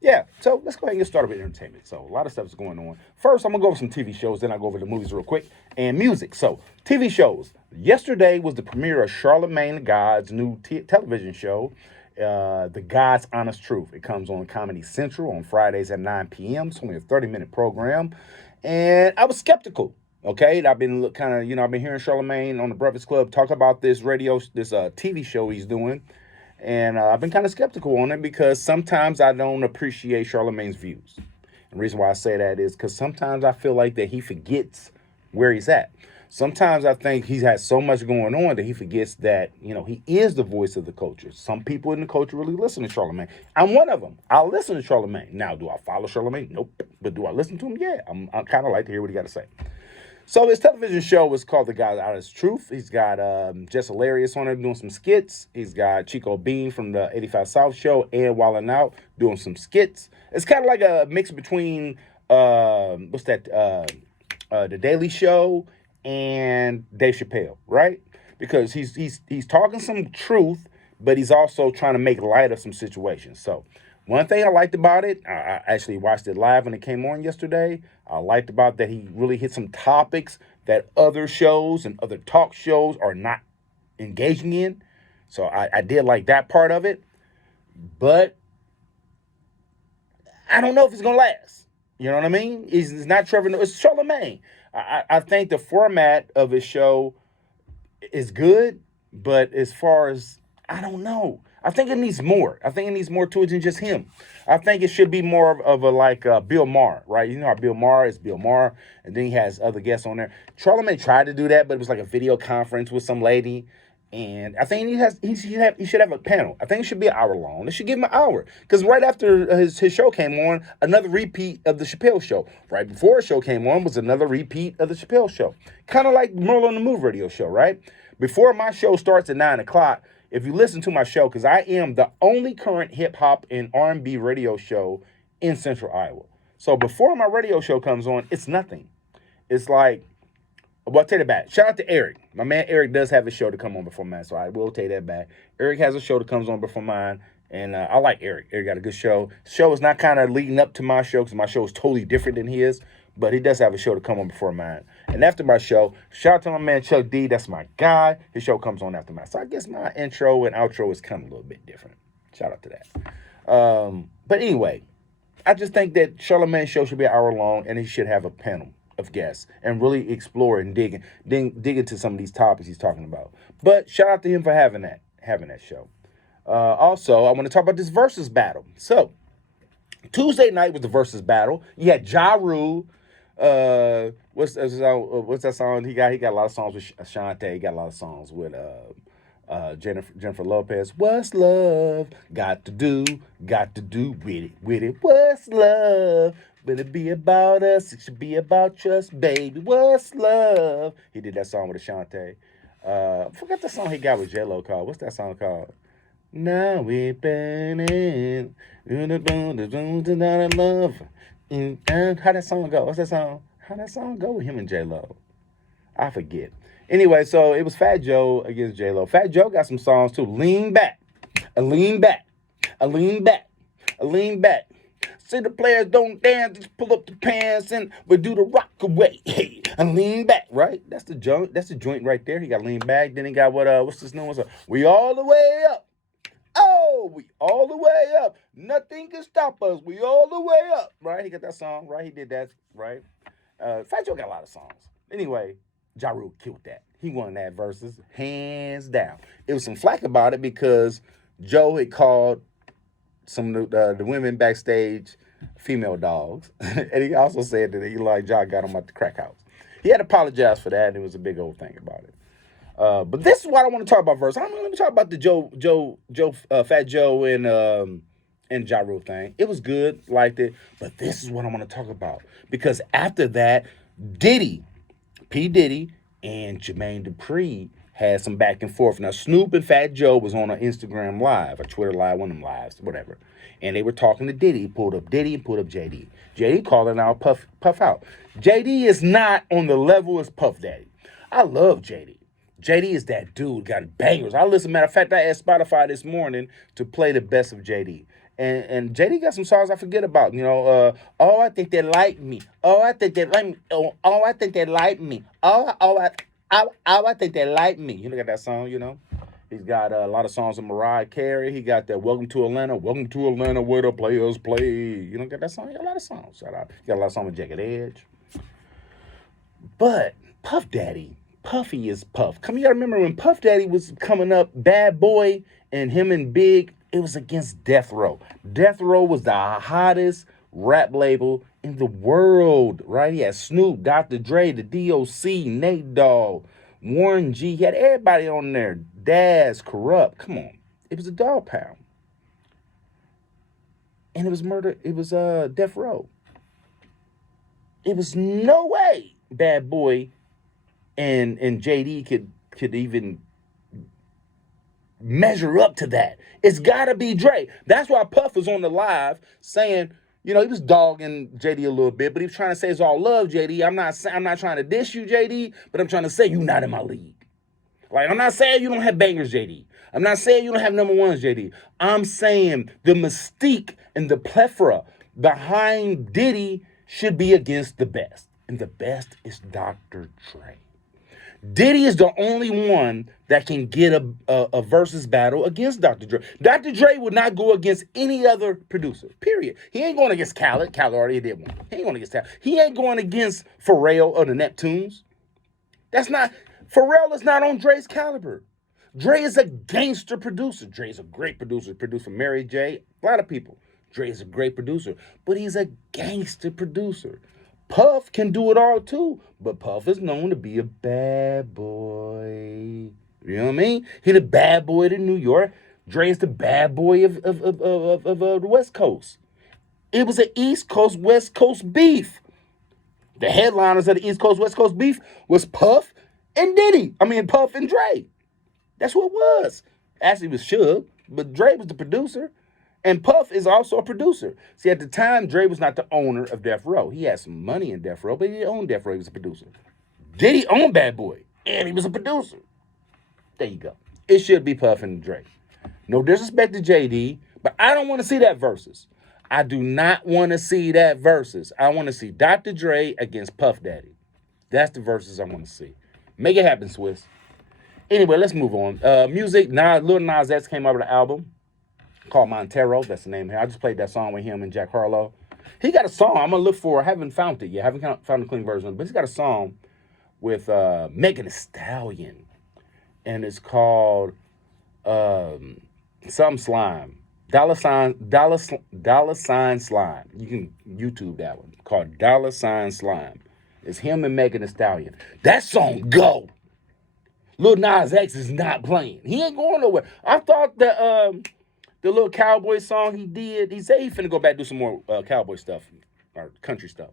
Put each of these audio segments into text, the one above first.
Yeah, so let's go ahead and get started with entertainment. So a lot of stuff is going on. First, I'm gonna go over some TV shows, then I'll go over the movies real quick and music. So TV shows. Yesterday was the premiere of Charlemagne Tha God's new television show, The God's Honest Truth. It comes on Comedy Central on Fridays at 9 p.m. It's only a 30-minute program, and I was skeptical. Okay, I've been kind of, I've been hearing Charlemagne on the Breakfast Club talk about this TV show he's doing, and I've been kind of skeptical on it because sometimes I don't appreciate Charlemagne's views. And the reason why I say that is because sometimes I feel like that he forgets where he's at. Sometimes I think he has so much going on that he forgets that, he is the voice of the culture. Some people in the culture really listen to Charlemagne. I'm one of them. I listen to Charlemagne. Now, do I follow Charlemagne? Nope. But do I listen to him? Yeah. I kind of like to hear what he got to say. So his television show is called The God's Honest Truth. He's got Jess Hilarious on it doing some skits. He's got Chico Bean from the 85 South Show and Wildin' Out doing some skits. It's kind of like a mix between The Daily Show and Dave Chappelle, right? Because he's talking some truth, but he's also trying to make light of some situations. So one thing I liked about it, I actually watched it live when it came on yesterday. I liked about that he really hit some topics that other shows and other talk shows are not engaging in. So I did like that part of it. But I don't know if it's going to last. You know what I mean? It's not Trevor. It's Charlemagne. I think the format of his show is good, but as far as, I don't know. I think it needs more. I think it needs more to it than just him. I think it should be more of a like Bill Maher, right? You know how Bill Maher is Bill Maher, and then he has other guests on there. Charlamagne tried to do that, but it was like a video conference with some lady. And I think he should have a panel. I think it should be an hour long. They should give him an hour. Because right after his show came on, another repeat of the Chappelle show. Right before his show came on was another repeat of the Chappelle show. Kind of like Merle on the Move radio show, right? Before my show starts at 9 o'clock, if you listen to my show, because I am the only current hip-hop and R&B radio show in Central Iowa. So before my radio show comes on, it's nothing. It's like, well, I'll take it back. Shout out to Eric. My man Eric does have a show to come on before mine, so I will take that back. Eric has a show that comes on before mine, and I like Eric. Eric got a good show. The show is not kind of leading up to my show because my show is totally different than his, but he does have a show to come on before mine. And after my show, shout out to my man Chuck D. That's my guy. His show comes on after mine. So I guess my intro and outro is kind of a little bit different. Shout out to that. But anyway, I just think that Charlemagne's show should be an hour long, and he should have a panel of guests and really explore and dig into some of these topics he's talking about. But shout out to him for having that show. Also, I want to talk about this versus battle. So Tuesday night was the versus battle. You had Ja Rule. What's that song? He got a lot of songs with Ashanti. He got a lot of songs with Jennifer Lopez. What's love got to do with it? What's love? But it be about us. It should be about trust, baby. What's love? He did that song with Ashanti. I forgot the song he got with J-Lo called. What's that song called? Now we've been in. Love. How that song go? What's that song? How that song go with him and J-Lo? I forget. Anyway, so it was Fat Joe against J-Lo. Fat Joe got some songs too. Lean back. A lean back. A lean back. A lean back. See the players don't dance, just pull up the pants and we do the rock away. Hey, and lean back, right? That's the joint right there. He got lean back. Then he got what's this new one? We all the way up. Oh, we all the way up. Nothing can stop us. We all the way up. Right? He got that song, right? He did that, right? Fat Joe got a lot of songs. Anyway, Ja Rule killed that. He won that versus hands down. It was some flack about it because Joe had called some of the women backstage female dogs. And he also said that Eli Ja got him at the crack house. He had to apologize for that, and it was a big old thing about it. But this is what I want to talk about first. Let me talk about the Fat Joe and Ja Rule thing. It was good, liked it. But this is what I want to talk about. Because after that, P. Diddy, and Jermaine Dupri had some back and forth. Now, Snoop and Fat Joe was on an Instagram Live, a Twitter Live, one of them lives, whatever. And they were talking to Diddy. He pulled up Diddy and pulled up JD. JD calling out Puff out. JD is not on the level as Puff Daddy. I love JD. JD is that dude, got bangers. Matter of fact, I asked Spotify this morning to play the best of JD. And JD got some songs I forget about. Oh, I think they like me. Oh, I think they like me. Oh, I think they like me. I think they like me. You look at that song, He's got a lot of songs of Mariah Carey. He got that Welcome to Atlanta. Welcome to Atlanta where the players play. Got that song? He got a lot of songs. Shout out. He got a lot of songs with Jagged Edge. But Puff Daddy, Puffy is Puff. You gotta remember when Puff Daddy was coming up, Bad Boy, and him and Big, it was against Death Row. Death Row was the hottest rap label in the world, right? He had Snoop, Dr. Dre, the DOC, Nate Dogg, Warren G. He had everybody on there. Daz, Corrupt. Come on. It was a dog pound. And it was murder. It was Death Row. It was no way Bad Boy and JD could even measure up to that. It's gotta be Dre. That's why Puff was on the live saying, he was dogging JD a little bit, but he was trying to say it's all love, JD. I'm not trying to diss you, JD, but I'm trying to say you're not in my league. Like, I'm not saying you don't have bangers, JD. I'm not saying you don't have number ones, JD. I'm saying the mystique and the plethora behind Diddy should be against the best. And the best is Dr. Dre. Diddy is the only one that can get a versus battle against Dr. Dre. Dr. Dre would not go against any other producer, period. He ain't going against Khaled. Khaled already did one. He ain't going against Khaled. He ain't going against Pharrell or the Neptunes. Pharrell is not on Dre's caliber. Dre is a gangster producer. Dre's a great producer. Produced for Mary J. A lot of people. Dre is a great producer, but he's a gangster producer. Puff can do it all too, but Puff is known to be a bad boy. You know what I mean? He the bad boy to New York. Dre's the bad boy of the West Coast. It was an East Coast, West Coast beef. The headliners of the East Coast, West Coast beef was Puff and Diddy. Puff and Dre. That's what it was. Actually, it was Suge, but Dre was the producer. And Puff is also a producer. See, at the time, Dre was not the owner of Death Row. He had some money in Death Row, but he didn't own Death Row. He was a producer. Diddy owned Bad Boy, and he was a producer. There you go. It should be Puff and Dre. No disrespect to JD, but I don't want to see that versus. I do not want to see that versus. I want to see Dr. Dre against Puff Daddy. That's the versus I want to see. Make it happen, Swiss. Anyway, let's move on. Music. Lil Nas X came out with an album called Montero. That's the name here. I just played that song with him and Jack Harlow. He got a song I'm going to look for. I haven't found it yet. I haven't found a clean version. But he's got a song with Megan Thee Stallion. And it's called Some Slime. Dollar sign slime. You can YouTube that one. Called Dollar Sign Slime. It's him and Megan Thee Stallion. That song go. Lil Nas X is not playing. He ain't going nowhere. I thought that the little cowboy song he did, he said he finna go back and do some more cowboy stuff or country stuff.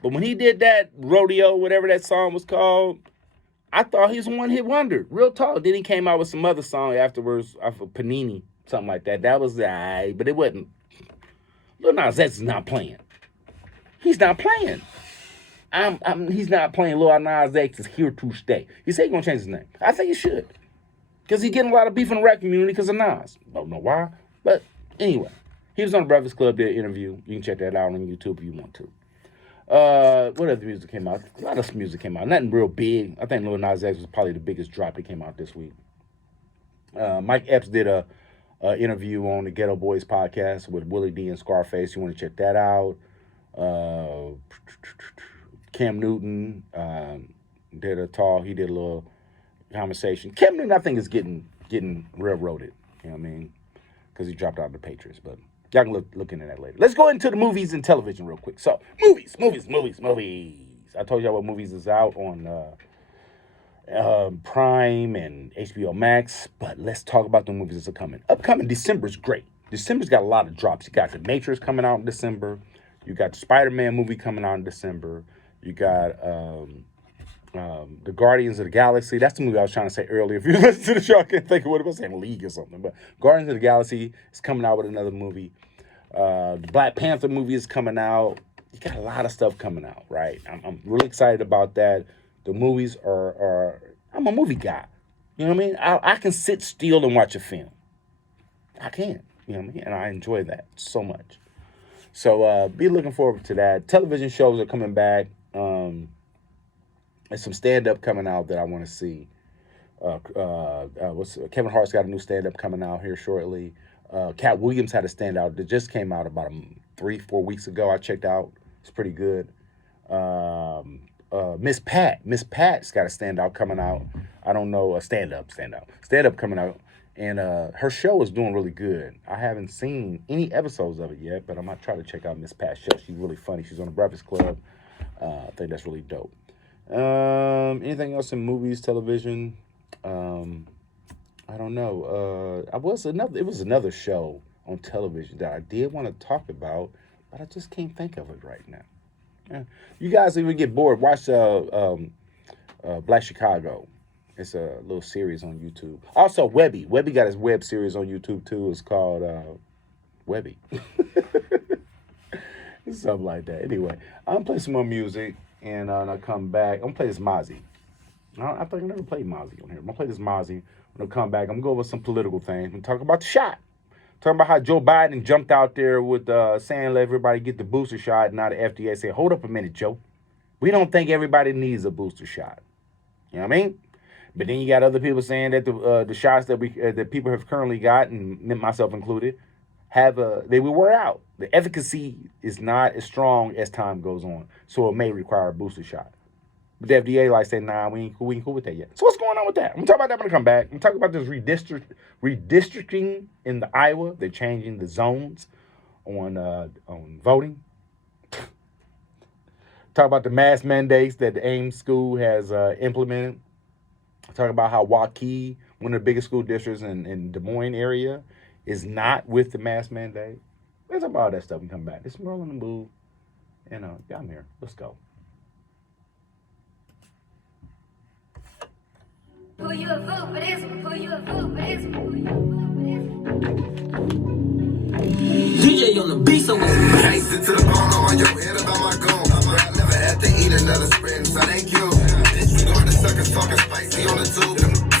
But when he did that rodeo, whatever that song was called, I thought he was a one-hit wonder. Real talk. Then he came out with some other song afterwards, off of Panini, something like that. That was but it wasn't. Lil Nas X is not playing. He's not playing. He's not playing. Lil Nas X is here to stay. He said he's gonna change his name. I think he should. Because he's getting a lot of beef in the rap community because of Nas. Don't know why. But anyway, he was on the Breakfast Club, did an interview. You can check that out on YouTube if you want to. What other music came out? A lot of music came out. Nothing real big. I think Lil Nas X was probably the biggest drop that came out this week. Mike Epps did a interview on the Ghetto Boys podcast with Willie D and Scarface. You want to check that out. Cam Newton did a talk. He did a little conversation. Cam Newton, I think, is getting railroaded. You know what I mean? Because he dropped out of the Patriots. But y'all can look into that later. Let's go into the movies and television real quick. So, movies. I told y'all what movies is out on Prime and HBO Max. But let's talk about the movies that are coming. Upcoming December's great. December's got a lot of drops. You got The Matrix coming out in December. You got the Spider-Man movie coming out in December. You got the Guardians of the Galaxy. That's the movie I was trying to say earlier. If you listen to the show, I can't think of what it was, saying League or something. But Guardians of the Galaxy is coming out with another movie. The Black Panther movie is coming out. You got a lot of stuff coming out, right? I'm really excited about that. The movies are I'm a movie guy. You know what I mean? I can sit still and watch a film. I can. You know what I mean? And I enjoy that so much. So be looking forward to that. Television shows are coming back. There's some stand-up coming out that I want to see. Kevin Hart's got a new stand-up coming out here shortly. Cat Williams had a stand-out that just came out about 3-4 weeks ago. I checked out. It's pretty good. Miss Pat's got a stand-out coming out. I don't know, a stand-up coming out. And her show is doing really good. I haven't seen any episodes of it yet, but I might try to check out Miss Pat's show. She's really funny. She's on the Breakfast Club. I think that's really dope. Anything else in movies, television? I don't know. It was another show on television that I did want to talk about, but I just can't think of it right now. Yeah. You guys even get bored, watch Black Chicago. It's a little series on YouTube. Also, Webby got his web series on YouTube too. It's called Webby. Something like that. Anyway, I'm gonna play some more music, and I'll come back. I'm gonna play this Mozzie. I think I never played Mozzie on here. I'm gonna play this Mozzie. I'm gonna come back. I'm gonna go over some political things. I'm gonna talk about the shot. Talking about how Joe Biden jumped out there with saying let everybody get the booster shot, and now the FDA said, hold up a minute, Joe. We don't think everybody needs a booster shot. You know what I mean? But then you got other people saying that the shots that people have currently gotten, myself included, they will wear out. The efficacy is not as strong as time goes on, so it may require a booster shot. But the FDA say, nah, we ain't cool with that yet. So what's going on with that? I'm gonna talk about that when I come back. I'm talking about this redistricting in the Iowa. They're changing the zones on voting. Talk about the mask mandates that the Ames school has implemented. Talk about how Waukee, one of the biggest school districts in Des Moines area, is not with the mask mandate. Let's talk about all that stuff and come back. It's Merle on the Move. And yeah, I'm here. Let's go. Pull you a fool for this one, pull you a fool for this one, pull you a fool for this one. DJ on the beat, so it's Tasted to the bone on your head about my goon. I never had to eat another spread, so thank you. Disregard the suckers talking spicy on the tube.